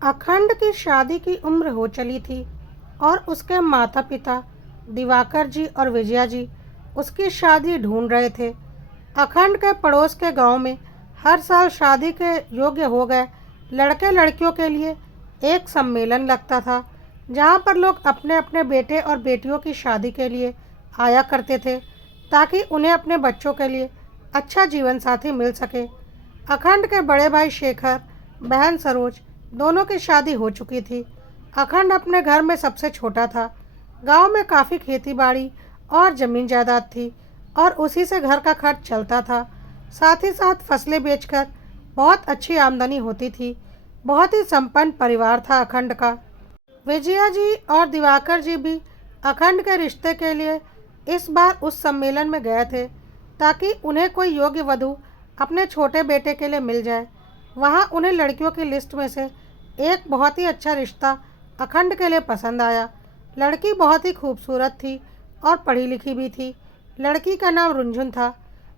अखंड की शादी की उम्र हो चली थी और उसके माता पिता दिवाकर जी और विजया जी उसकी शादी ढूंढ रहे थे। अखंड के पड़ोस के गांव में हर साल शादी के योग्य हो गए लड़के लड़कियों के लिए एक सम्मेलन लगता था, जहां पर लोग अपने अपने बेटे और बेटियों की शादी के लिए आया करते थे, ताकि उन्हें अपने बच्चों के लिए अच्छा जीवन साथी मिल सके। अखंड के बड़े भाई शेखर, बहन सरोज, दोनों की शादी हो चुकी थी। अखंड अपने घर में सबसे छोटा था। गांव में काफ़ी खेती बाड़ी और ज़मीन जायदाद थी और उसी से घर का खर्च चलता था। साथ ही साथ फसलें बेचकर बहुत अच्छी आमदनी होती थी। बहुत ही संपन्न परिवार था अखंड का। विजया जी और दिवाकर जी भी अखंड के रिश्ते के लिए इस बार उस सम्मेलन में गए थे, ताकि उन्हें कोई योग्य वधू अपने छोटे बेटे के लिए मिल जाए। वहाँ उन्हें लड़कियों की लिस्ट में से एक बहुत ही अच्छा रिश्ता अखंड के लिए पसंद आया। लड़की बहुत ही खूबसूरत थी और पढ़ी लिखी भी थी। लड़की का नाम रुंझुन था,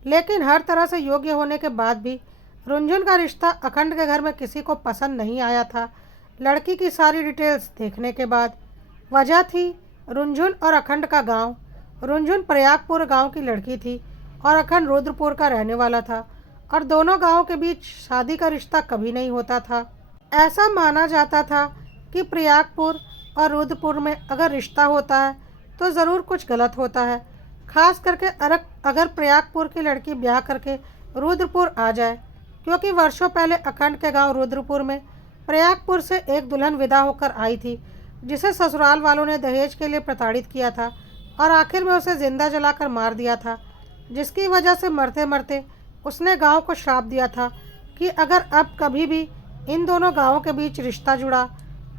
लेकिन हर तरह से योग्य होने के बाद भी रुंझुन का रिश्ता अखंड के घर में किसी को पसंद नहीं आया था। लड़की की सारी डिटेल्स देखने के बाद वजह थी रुंझुन और अखंड का गांव। रुंझुन प्रयागपुर गांव की लड़की थी और अखंड रुद्रपुर का रहने वाला था, और दोनों गांवों के बीच शादी का रिश्ता कभी नहीं होता था। ऐसा माना जाता था कि प्रयागपुर और रुद्रपुर में अगर रिश्ता होता है तो ज़रूर कुछ गलत होता है, खास करके अगर प्रयागपुर की लड़की ब्याह करके रुद्रपुर आ जाए, क्योंकि वर्षों पहले अखंड के गांव रुद्रपुर में प्रयागपुर से एक दुल्हन विदा होकर आई थी, जिसे ससुराल वालों ने दहेज के लिए प्रताड़ित किया था और आखिर में उसे जिंदा जलाकर मार दिया था, जिसकी वजह से मरते मरते उसने गांव को श्राप दिया था कि अगर अब कभी भी इन दोनों गांवों के बीच रिश्ता जुड़ा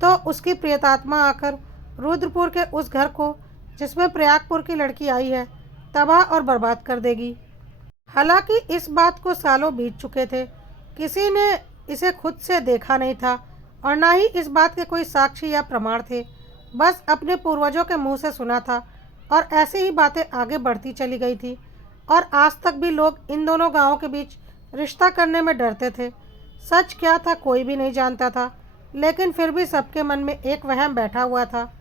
तो उसकी प्रेतात्मा आकर रुद्रपुर के उस घर को जिसमें प्रयागपुर की लड़की आई है तबाह और बर्बाद कर देगी। हालांकि इस बात को सालों बीत चुके थे, किसी ने इसे खुद से देखा नहीं था और ना ही इस बात के कोई साक्षी या प्रमाण थे। बस अपने पूर्वजों के मुंह से सुना था और ऐसे ही बातें आगे बढ़ती चली गई थी, और आज तक भी लोग इन दोनों गांवों के बीच रिश्ता करने में डरते थे। सच क्या था कोई भी नहीं जानता था, लेकिन फिर भी सबके मन में एक वहम बैठा हुआ था।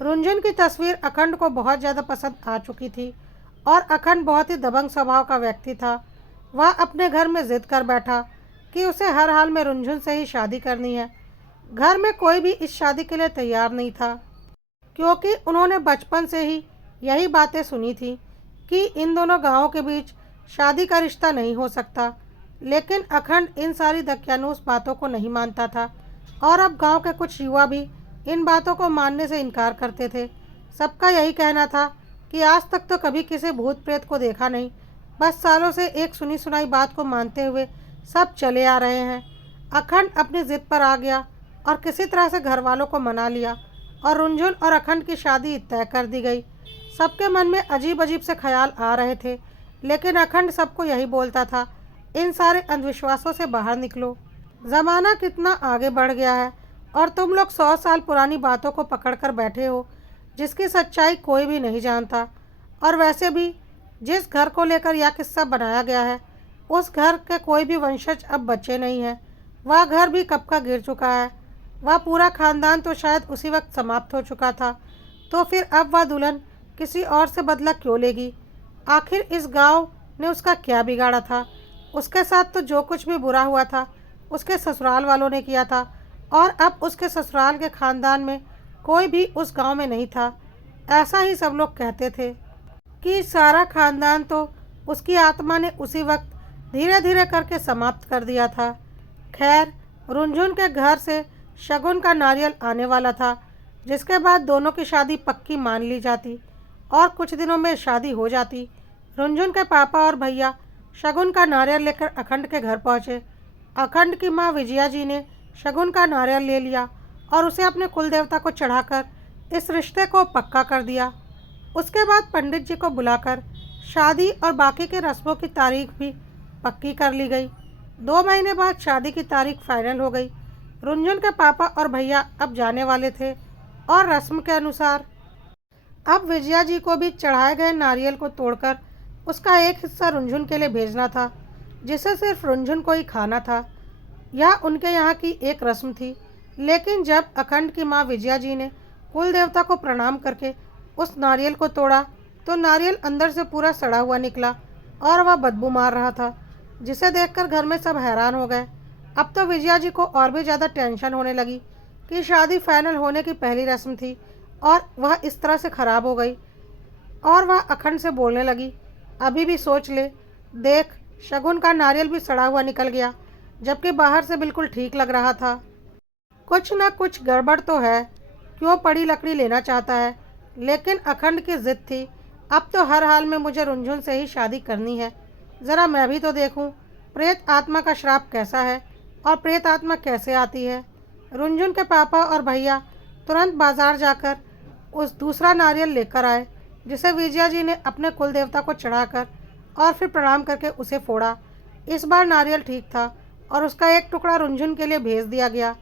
रुंझुन की तस्वीर अखंड को बहुत ज़्यादा पसंद आ चुकी थी और अखंड बहुत ही दबंग स्वभाव का व्यक्ति था। वह अपने घर में जिद कर बैठा कि उसे हर हाल में रुंझुन से ही शादी करनी है। घर में कोई भी इस शादी के लिए तैयार नहीं था, क्योंकि उन्होंने बचपन से ही यही बातें सुनी थी कि इन दोनों गांवों के बीच शादी का रिश्ता नहीं हो सकता। लेकिन अखंड इन सारी दकियानूस बातों को नहीं मानता था, और अब गांव के कुछ युवा भी इन बातों को मानने से इनकार करते थे। सबका यही कहना था कि आज तक तो कभी किसी भूत प्रेत को देखा नहीं, बस सालों से एक सुनी सुनाई बात को मानते हुए सब चले आ रहे हैं। अखंड अपनी जिद पर आ गया और किसी तरह से घर वालों को मना लिया और रुंझुन और अखंड की शादी तय कर दी गई। सबके मन में अजीब अजीब से ख्याल आ रहे थे, लेकिन अखंड सबको यही बोलता था, इन सारे अंधविश्वासों से बाहर निकलो। ज़माना कितना आगे बढ़ गया है और तुम लोग 100 साल पुरानी बातों को पकड़कर बैठे हो, जिसकी सच्चाई कोई भी नहीं जानता। और वैसे भी जिस घर को लेकर यह किस्सा बनाया गया है, उस घर के कोई भी वंशज अब बचे नहीं हैं। वह घर भी कब का गिर चुका है। वह पूरा खानदान तो शायद उसी वक्त समाप्त हो चुका था, तो फिर अब वह दुल्हन किसी और से बदला क्यों लेगी? आखिर इस गांव ने उसका क्या बिगाड़ा था? उसके साथ तो जो कुछ भी बुरा हुआ था उसके ससुराल वालों ने किया था, और अब उसके ससुराल के खानदान में कोई भी उस गांव में नहीं था। ऐसा ही सब लोग कहते थे कि सारा खानदान तो उसकी आत्मा ने उसी वक्त धीरे धीरे करके समाप्त कर दिया था। खैर, रुंझुन के घर से शगुन का नारियल आने वाला था, जिसके बाद दोनों की शादी पक्की मान ली जाती और कुछ दिनों में शादी हो जाती। रुंझुन के पापा और भैया शगुन का नारियल लेकर अखंड के घर पहुँचे। अखंड की माँ विजया जी ने शगुन का नारियल ले लिया और उसे अपने कुल देवता को चढ़ाकर इस रिश्ते को पक्का कर दिया। उसके बाद पंडित जी को बुलाकर शादी और बाकी के रस्मों की तारीख भी पक्की कर ली गई। 2 महीने बाद शादी की तारीख फाइनल हो गई। रुंझुन के पापा और भैया अब जाने वाले थे, और रस्म के अनुसार अब विजया जी को भी चढ़ाए गए नारियल को तोड़कर उसका एक हिस्सा रुंझुन के लिए भेजना था, जिसे सिर्फ रुंझुन को ही खाना था। यह उनके यहाँ की एक रस्म थी, लेकिन जब अखंड की माँ विजया जी ने कुल देवता को प्रणाम करके उस नारियल को तोड़ा तो नारियल अंदर से पूरा सड़ा हुआ निकला और वह बदबू मार रहा था, जिसे देखकर घर में सब हैरान हो गए। अब तो विजया जी को और भी ज़्यादा टेंशन होने लगी कि शादी फाइनल होने की पहली रस्म थी और वह इस तरह से खराब हो गई। और वह अखंड से बोलने लगी, अभी भी सोच ले, देख शगुन का नारियल भी सड़ा हुआ निकल गया, जबकि बाहर से बिल्कुल ठीक लग रहा था। कुछ ना कुछ गड़बड़ तो है, क्यों पड़ी लकड़ी लेना चाहता है। लेकिन अखंड की जिद थी, अब तो हर हाल में मुझे रुंझुन से ही शादी करनी है। ज़रा मैं भी तो देखूं, प्रेत आत्मा का श्राप कैसा है और प्रेत आत्मा कैसे आती है। रुंझुन के पापा और भैया तुरंत बाजार जाकर उस दूसरा नारियल लेकर आए, जिसे विजया जी ने अपने कुल देवता को चढ़ाकर और फिर प्रणाम करके उसे फोड़ा। इस बार नारियल ठीक था और उसका एक टुकड़ा रुंझुन के लिए भेज दिया गया।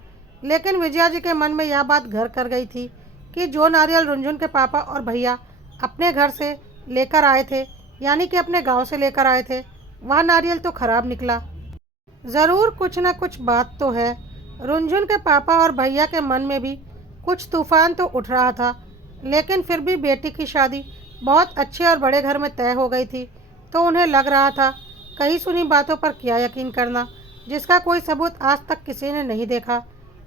लेकिन विजया जी के मन में यह बात घर कर गई थी कि जो नारियल रुंझुन के पापा और भैया अपने घर से लेकर आए थे, यानी कि अपने गांव से लेकर आए थे, वह नारियल तो खराब निकला। ज़रूर कुछ न कुछ बात तो है। रुंझुन के पापा और भैया के मन में भी कुछ तूफान तो उठ रहा था, लेकिन फिर भी बेटी की शादी बहुत अच्छे और बड़े घर में तय हो गई थी, तो उन्हें लग रहा था कहीं सुनी बातों पर क्या यकीन करना, जिसका कोई सबूत आज तक किसी ने नहीं देखा।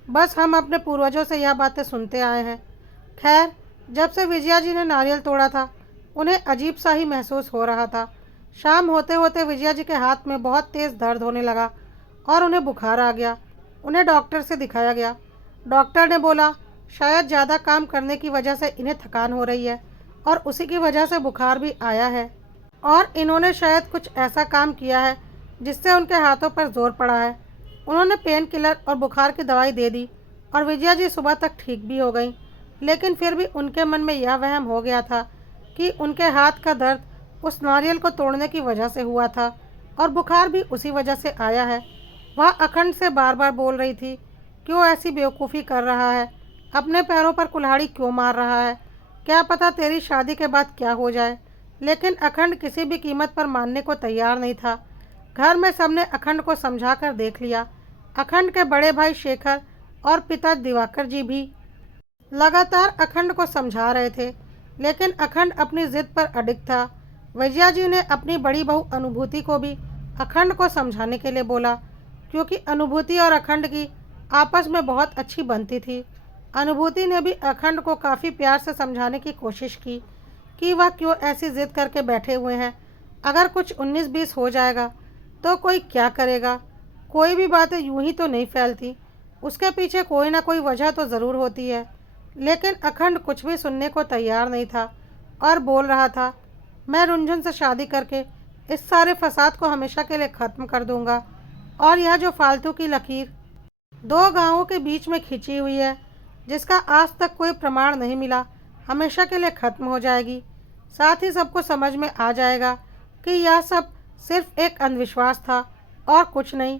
बस हम अपने पूर्वजों से यह बातें सुनते आए हैं। खैर, जब से विजया जी ने नारियल तोड़ा था, उन्हें अजीब सा ही महसूस हो रहा था। शाम होते होते विजया जी के हाथ में बहुत तेज़ दर्द होने लगा और उन्हें बुखार आ गया। उन्हें डॉक्टर से दिखाया गया। डॉक्टर ने बोला शायद ज़्यादा काम करने की वजह से इन्हें थकान हो रही है और उसी की वजह से बुखार भी आया है, और इन्होंने शायद कुछ ऐसा काम किया है जिससे उनके हाथों पर जोर पड़ा है। उन्होंने पेन किलर और बुखार की दवाई दे दी और विजया जी सुबह तक ठीक भी हो गई। लेकिन फिर भी उनके मन में यह वहम हो गया था कि उनके हाथ का दर्द उस नारियल को तोड़ने की वजह से हुआ था और बुखार भी उसी वजह से आया है। वह अखंड से बार बार बोल रही थी, क्यों ऐसी बेवकूफ़ी कर रहा है, अपने पैरों पर कुल्हाड़ी क्यों मार रहा है, क्या पता तेरी शादी के बाद क्या हो जाए। लेकिन अखंड किसी भी कीमत पर मानने को तैयार नहीं था। घर में सबने अखंड को समझा कर देख लिया। अखंड के बड़े भाई शेखर और पिता दिवाकर जी भी लगातार अखंड को समझा रहे थे, लेकिन अखंड अपनी जिद पर अडिग था। विजया जी ने अपनी बड़ी बहू अनुभूति को भी अखंड को समझाने के लिए बोला, क्योंकि अनुभूति और अखंड की आपस में बहुत अच्छी बनती थी। अनुभूति ने भी अखंड को काफ़ी प्यार से समझाने की कोशिश की कि वह क्यों ऐसी जिद करके बैठे हुए हैं। अगर कुछ 19-20 हो जाएगा तो कोई क्या करेगा। कोई भी बातें यूं ही तो नहीं फैलती, उसके पीछे कोई ना कोई वजह तो ज़रूर होती है। लेकिन अखंड कुछ भी सुनने को तैयार नहीं था और बोल रहा था, मैं रुंझुन से शादी करके इस सारे फसाद को हमेशा के लिए ख़त्म कर दूंगा, और यह जो फालतू की लकीर दो गांवों के बीच में खिंची हुई है, जिसका आज तक कोई प्रमाण नहीं मिला, हमेशा के लिए ख़त्म हो जाएगी। साथ ही सबको समझ में आ जाएगा कि यह सब सिर्फ एक अंधविश्वास था और कुछ नहीं।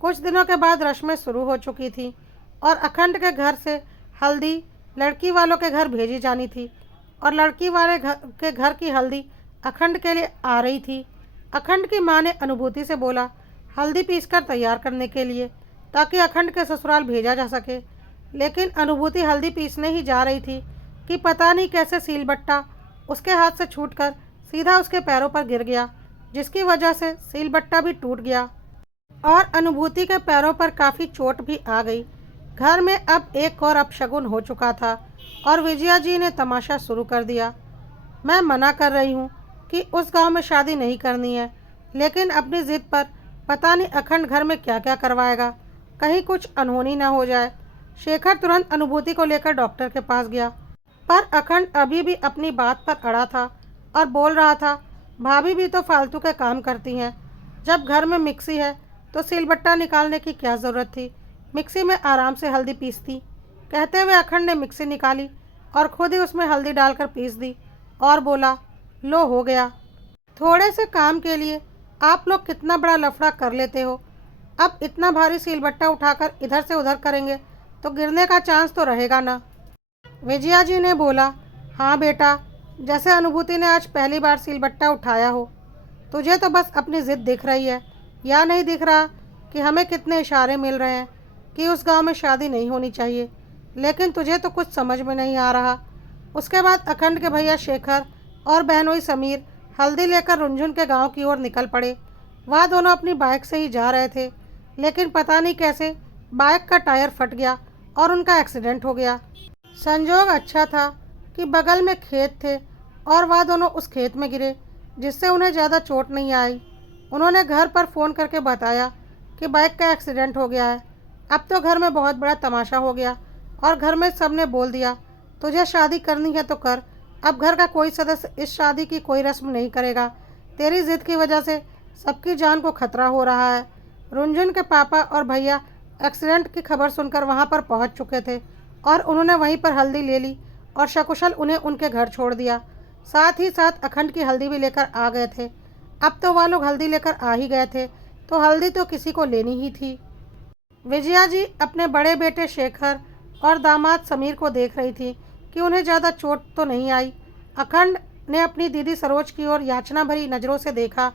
कुछ दिनों के बाद रस्में शुरू हो चुकी थी और अखंड के घर से हल्दी लड़की वालों के घर भेजी जानी थी, और लड़की वाले के घर की हल्दी अखंड के लिए आ रही थी। अखंड की माँ ने अनुभूति से बोला हल्दी पीसकर तैयार करने के लिए, ताकि अखंड के ससुराल भेजा जा सके। लेकिन अनुभूति हल्दी पीसने ही जा रही थी कि पता नहीं कैसे सीलबट्टा उसके हाथ से छूटकर सीधा उसके पैरों पर गिर गया, जिसकी वजह से सीलबट्टा भी टूट गया और अनुभूति के पैरों पर काफ़ी चोट भी आ गई। घर में अब एक और अपशगुन हो चुका था और विजया जी ने तमाशा शुरू कर दिया। मैं मना कर रही हूँ कि उस गांव में शादी नहीं करनी है, लेकिन अपनी ज़िद पर पता नहीं अखंड घर में क्या क्या करवाएगा, कहीं कुछ अनहोनी ना हो जाए। शेखर तुरंत अनुभूति को लेकर डॉक्टर के पास गया, पर अखंड अभी भी अपनी बात पर अड़ा था और बोल रहा था, भाभी भी तो फालतू के काम करती हैं, जब घर में मिक्सी है तो सिलबट्टा निकालने की क्या ज़रूरत थी, मिक्सी में आराम से हल्दी पीसती। कहते हुए अखंड ने मिक्सी निकाली और खुद ही उसमें हल्दी डालकर पीस दी और बोला, लो हो गया। थोड़े से काम के लिए आप लोग कितना बड़ा लफड़ा कर लेते हो। अब इतना भारी सिलबट्टा उठाकर इधर से उधर करेंगे तो गिरने का चांस तो रहेगा ना। विजया जी ने बोला, हाँ बेटा, जैसे अनुभूति ने आज पहली बार सिलबट्टा उठाया हो। तुझे तो बस अपनी ज़िद दिख रही है, या नहीं दिख रहा कि हमें कितने इशारे मिल रहे हैं। कि उस गांव में शादी नहीं होनी चाहिए, लेकिन तुझे तो कुछ समझ में नहीं आ रहा। उसके बाद अखंड के भैया शेखर और बहनोई समीर हल्दी लेकर रुंझुन के गांव की ओर निकल पड़े। वह दोनों अपनी बाइक से ही जा रहे थे, लेकिन पता नहीं कैसे बाइक का टायर फट गया और उनका एक्सीडेंट हो गया। संजोग अच्छा था कि बगल में खेत थे और वह दोनों उस खेत में गिरे, जिससे उन्हें ज़्यादा चोट नहीं आई। उन्होंने घर पर फ़ोन करके बताया कि बाइक का एक्सीडेंट हो गया है। अब तो घर में बहुत बड़ा तमाशा हो गया और घर में सबने बोल दिया, तुझे शादी करनी है तो कर। अब घर का कोई सदस्य इस शादी की कोई रस्म नहीं करेगा। तेरी जिद की वजह से सबकी जान को खतरा हो रहा है। रुंझुन के पापा और भैया एक्सीडेंट की खबर सुनकर वहां पर पहुंच चुके थे और उन्होंने वहीं पर हल्दी ले ली और सकुशल उन्हें उनके घर छोड़ दिया। साथ ही साथ अखंड की हल्दी भी लेकर आ गए थे। अब तो वह लोग हल्दी लेकर आ ही गए थे, तो हल्दी तो किसी को लेनी ही थी। विजया जी अपने बड़े बेटे शेखर और दामाद समीर को देख रही थी कि उन्हें ज़्यादा चोट तो नहीं आई। अखंड ने अपनी दीदी सरोज की ओर याचना भरी नज़रों से देखा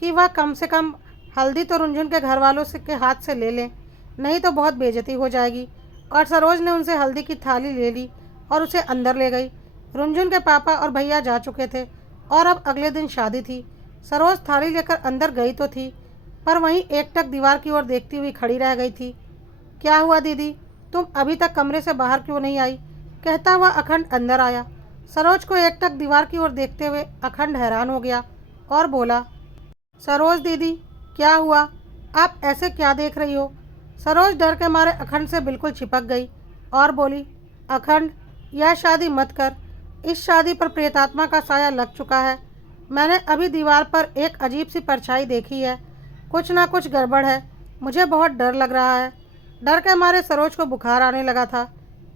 कि वह कम से कम हल्दी तो रुंझुन के घर वालों के हाथ से ले लें, नहीं तो बहुत बेइज्जती हो जाएगी। और सरोज ने उनसे हल्दी की थाली ले ली और उसे अंदर ले गई। रुंझुन के पापा और भैया जा चुके थे और अब अगले दिन शादी थी। सरोज थाली लेकर अंदर गई तो थी, पर वहीं एकटक दीवार की ओर देखती हुई खड़ी रह गई थी। क्या हुआ दीदी, तुम अभी तक कमरे से बाहर क्यों नहीं आई? कहता हुआ अखंड अंदर आया। सरोज को एकटक दीवार की ओर देखते हुए अखंड हैरान हो गया और बोला, सरोज दीदी क्या हुआ, आप ऐसे क्या देख रही हो? सरोज डर के मारे अखंड से बिल्कुल चिपक गई और बोली, अखंड यह शादी मत कर। इस शादी पर प्रेतात्मा का साया लग चुका है। मैंने अभी दीवार पर एक अजीब सी परछाई देखी है। कुछ ना कुछ गड़बड़ है। मुझे बहुत डर लग रहा है। डर के मारे सरोज को बुखार आने लगा था।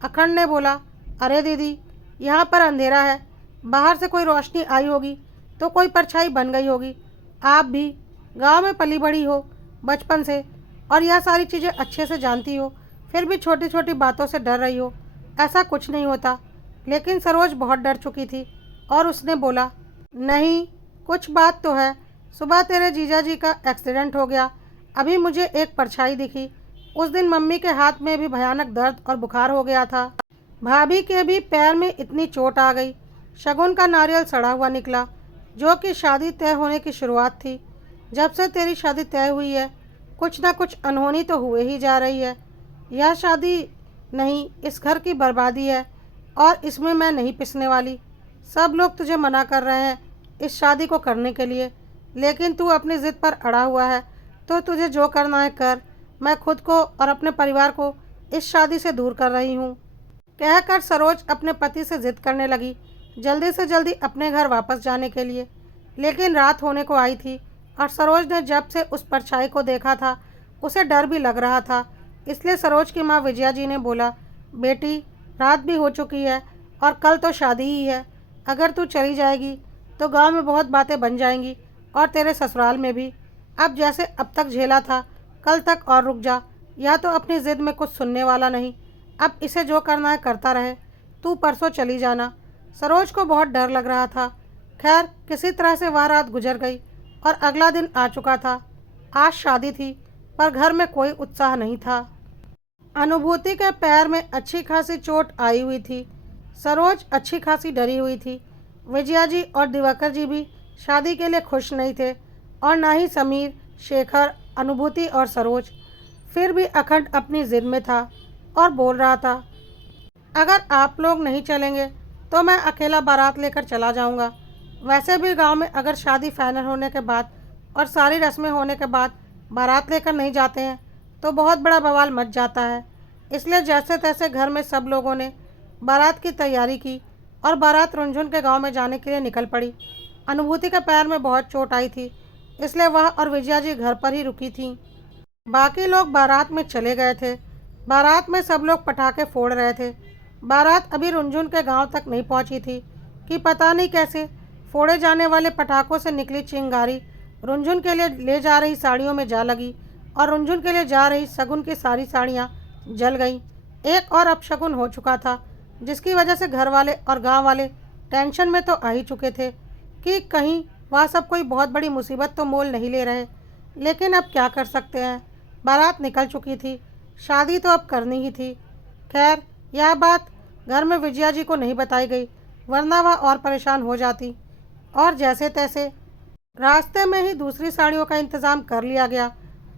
अखंड ने बोला, अरे दीदी यहाँ पर अंधेरा है, बाहर से कोई रोशनी आई होगी तो कोई परछाई बन गई होगी। आप भी गांव में पली बड़ी हो बचपन से और यह सारी चीज़ें अच्छे से जानती हो, फिर भी छोटी छोटी बातों से डर रही हो। ऐसा कुछ नहीं होता। लेकिन सरोज बहुत डर चुकी थी और उसने बोला, नहीं कुछ बात तो है। सुबह तेरे जीजा जी का एक्सीडेंट हो गया, अभी मुझे एक परछाई दिखी। उस दिन मम्मी के हाथ में भी भयानक दर्द और बुखार हो गया था। भाभी के भी पैर में इतनी चोट आ गई। शगुन का नारियल सड़ा हुआ निकला, जो कि शादी तय होने की शुरुआत थी। जब से तेरी शादी तय हुई है कुछ ना कुछ अनहोनी तो हुए ही जा रही है। यह शादी नहीं, इस घर की बर्बादी है और इसमें मैं नहीं पिसने वाली। सब लोग तुझे मना कर रहे हैं इस शादी को करने के लिए, लेकिन तू अपनी ज़िद पर अड़ा हुआ है, तो तुझे जो करना है कर। मैं खुद को और अपने परिवार को इस शादी से दूर कर रही हूँ। कहकर सरोज अपने पति से ज़िद करने लगी, जल्दी से जल्दी अपने घर वापस जाने के लिए। लेकिन रात होने को आई थी और सरोज ने जब से उस परछाई को देखा था उसे डर भी लग रहा था। इसलिए सरोज की माँ विजया जी ने बोला, बेटी रात भी हो चुकी है और कल तो शादी ही है। अगर तू चली जाएगी तो गांव में बहुत बातें बन जाएंगी और तेरे ससुराल में भी। अब जैसे अब तक झेला था कल तक और रुक जा, या तो अपनी ज़िद में कुछ सुनने वाला नहीं। अब इसे जो करना है करता रहे, तू परसों चली जाना। सरोज को बहुत डर लग रहा था। खैर किसी तरह से वह रात गुजर गई और अगला दिन आ चुका था। आज शादी थी पर घर में कोई उत्साह नहीं था। अनुभूति के पैर में अच्छी खासी चोट आई हुई थी। सरोज अच्छी खासी डरी हुई थी। विजया जी और दिवाकर जी भी शादी के लिए खुश नहीं थे और ना ही समीर, शेखर, अनुभूति और सरोज। फिर भी अखंड अपनी जिद में था और बोल रहा था, अगर आप लोग नहीं चलेंगे तो मैं अकेला बारात लेकर चला जाऊंगा। वैसे भी गांव में अगर शादी फाइनल होने के बाद और सारी रस्में होने के बाद बारात लेकर नहीं जाते हैं तो बहुत बड़ा बवाल मच जाता है। इसलिए जैसे तैसे घर में सब लोगों ने बारात की तैयारी की और बारात रुंझुन के गांव में जाने के लिए निकल पड़ी। अनुभूति के पैर में बहुत चोट आई थी, इसलिए वह और विजया जी घर पर ही रुकी थीं। बाकी लोग बारात में चले गए थे। बारात में सब लोग पटाखे फोड़ रहे थे। बारात अभी रुंझुन के गांव तक नहीं पहुंची थी कि पता नहीं कैसे फोड़े जाने वाले पटाखों से निकली चिंगारी रुंझुन के लिए ले जा रही साड़ियों में जा लगी और रुंझुन के लिए जा रही शगुन की सारी साड़ियाँ जल गईं। एक और अपशगुन हो चुका था, जिसकी वजह से घर वाले और गांव वाले टेंशन में तो आ ही चुके थे कि कहीं वह सब कोई बहुत बड़ी मुसीबत तो मोल नहीं ले रहे। लेकिन अब क्या कर सकते हैं, बारात निकल चुकी थी शादी तो अब करनी ही थी। खैर, यह बात घर में विजया जी को नहीं बताई गई, वरना वह और परेशान हो जाती। और जैसे तैसे रास्ते में ही दूसरी साड़ियों का इंतज़ाम कर लिया गया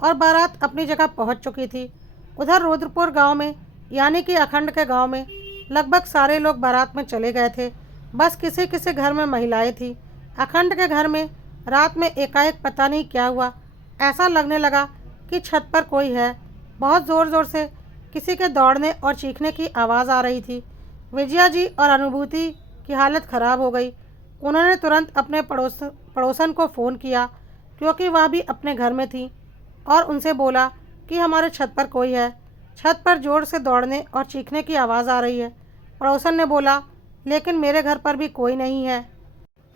और बारात अपनी जगह पहुंच चुकी थी। उधर रुद्रपुर गांव में, यानी कि अखंड के गांव में, लगभग सारे लोग बारात में चले गए थे। बस किसी किसी घर में महिलाएं थीं। अखंड के घर में रात में एकाएक पता नहीं क्या हुआ, ऐसा लगने लगा कि छत पर कोई है। बहुत ज़ोर ज़ोर से किसी के दौड़ने और चीखने की आवाज़ आ रही थी। विजया जी और अनुभूति की हालत ख़राब हो गई। उन्होंने तुरंत अपने पड़ोसन को फ़ोन किया, क्योंकि वह भी अपने घर में थी, और उनसे बोला कि हमारे छत पर कोई है। छत पर ज़ोर से दौड़ने और चीखने की आवाज़ आ रही है। पड़ोसन ने बोला, लेकिन मेरे घर पर भी कोई नहीं है।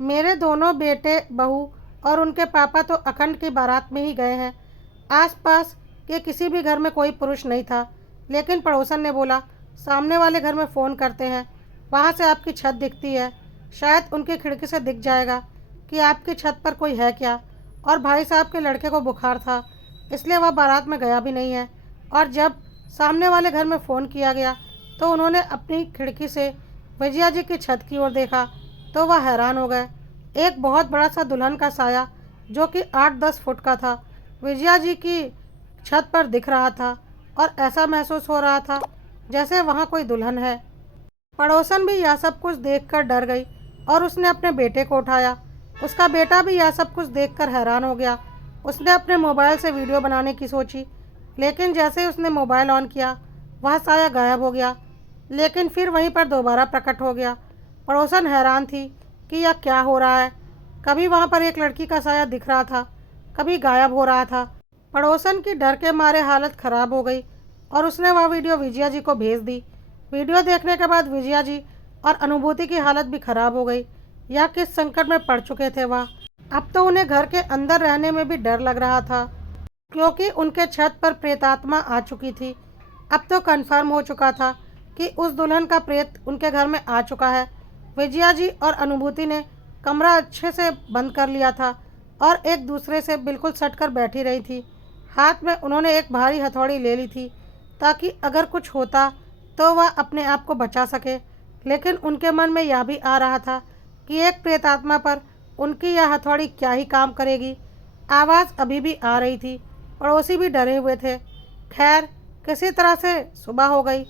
मेरे दोनों बेटे, बहू और उनके पापा तो अखंड की बारात में ही गए हैं। आसपास के किसी भी घर में कोई पुरुष नहीं था। लेकिन पड़ोसन ने बोला, सामने वाले घर में फ़ोन करते हैं, वहाँ से आपकी छत दिखती है, शायद उनकी खिड़की से दिख जाएगा कि आपकी छत पर कोई है क्या। और भाई साहब के लड़के को बुखार था, इसलिए वह बारात में गया भी नहीं है। और जब सामने वाले घर में फ़ोन किया गया तो उन्होंने अपनी खिड़की से विजया जी की छत की ओर देखा तो वह हैरान हो गए। एक बहुत बड़ा सा दुल्हन का साया, जो कि 8-10 फुट का था, विजया जी की छत पर दिख रहा था, और ऐसा महसूस हो रहा था जैसे वहाँ कोई दुल्हन है। पड़ोसन भी यह सब कुछ देखकर डर गई और उसने अपने बेटे को उठाया। उसका बेटा भी यह सब कुछ देखकर हैरान हो गया। उसने अपने मोबाइल से वीडियो बनाने की सोची, लेकिन जैसे ही उसने मोबाइल ऑन किया, वह साया गायब हो गया, लेकिन फिर वहीं पर दोबारा प्रकट हो गया। पड़ोसन हैरान थी कि यह क्या हो रहा है। कभी वहाँ पर एक लड़की का साया दिख रहा था, कभी गायब हो रहा था। पड़ोसन की डर के मारे हालत ख़राब हो गई और उसने वह वीडियो विजया जी को भेज दी। वीडियो देखने के बाद विजया जी और अनुभूति की हालत भी ख़राब हो गई। यह किस संकट में पड़ चुके थे वह। अब तो उन्हें घर के अंदर रहने में भी डर लग रहा था, क्योंकि उनके छत पर प्रेतात्मा आ चुकी थी। अब तो कन्फर्म हो चुका था कि उस दुल्हन का प्रेत उनके घर में आ चुका है। विजया जी और अनुभूति ने कमरा अच्छे से बंद कर लिया था और एक दूसरे से बिल्कुल सटकर बैठी रही थी। हाथ में उन्होंने एक भारी हथौड़ी ले ली थी, ताकि अगर कुछ होता तो वह अपने आप को बचा सके। लेकिन उनके मन में यह भी आ रहा था कि एक प्रेतात्मा पर उनकी यह हथौड़ी क्या ही काम करेगी। आवाज़ अभी भी आ रही थी, पड़ोसी भी डरे हुए थे। खैर, किसी तरह से सुबह हो गई।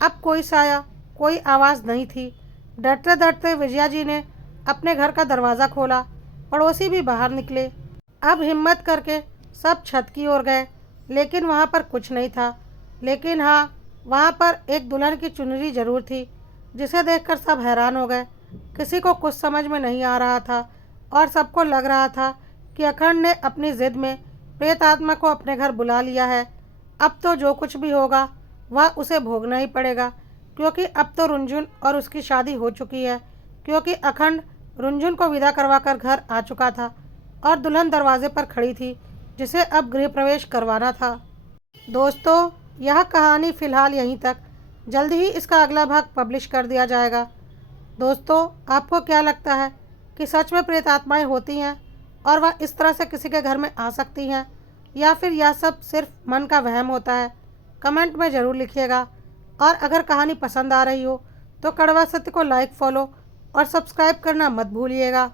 अब कोई साया, कोई आवाज़ नहीं थी। डरते डरते विजया जी ने अपने घर का दरवाज़ा खोला। पड़ोसी भी बाहर निकले। अब हिम्मत करके सब छत की ओर गए, लेकिन वहाँ पर कुछ नहीं था। लेकिन हाँ, वहाँ पर एक दुल्हन की चुनरी जरूर थी, जिसे देखकर सब हैरान हो गए। किसी को कुछ समझ में नहीं आ रहा था और सबको लग रहा था कि अखंड ने अपनी जिद में प्रेत आत्मा को अपने घर बुला लिया है। अब तो जो कुछ भी होगा वह उसे भोगना ही पड़ेगा, क्योंकि अब तो रुंझुन और उसकी शादी हो चुकी है। क्योंकि अखंड रुंझुन को विदा करवाकर घर आ चुका था और दुल्हन दरवाजे पर खड़ी थी, जिसे अब गृह प्रवेश करवाना था। दोस्तों, यह कहानी फ़िलहाल यहीं तक। जल्द ही इसका अगला भाग पब्लिश कर दिया जाएगा। दोस्तों, आपको क्या लगता है कि सच में प्रेत आत्माएँ होती हैं और वह इस तरह से किसी के घर में आ सकती हैं, या फिर यह सब सिर्फ मन का वहम होता है? कमेंट में ज़रूर लिखिएगा। और अगर कहानी पसंद आ रही हो तो कड़वा सत्य को लाइक, फॉलो और सब्सक्राइब करना मत भूलिएगा।